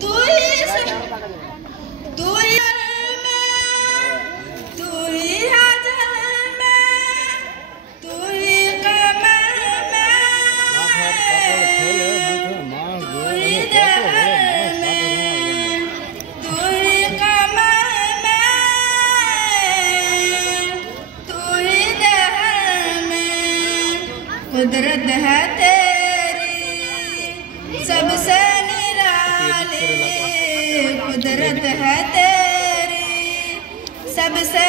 तू ही तू ही तू ही हाजर में तू ही कमर में तू ही दहर में तू ही कमर में तू ही दहर में कुदरत है तेरी सबसे कुदरत है तेरी सबसे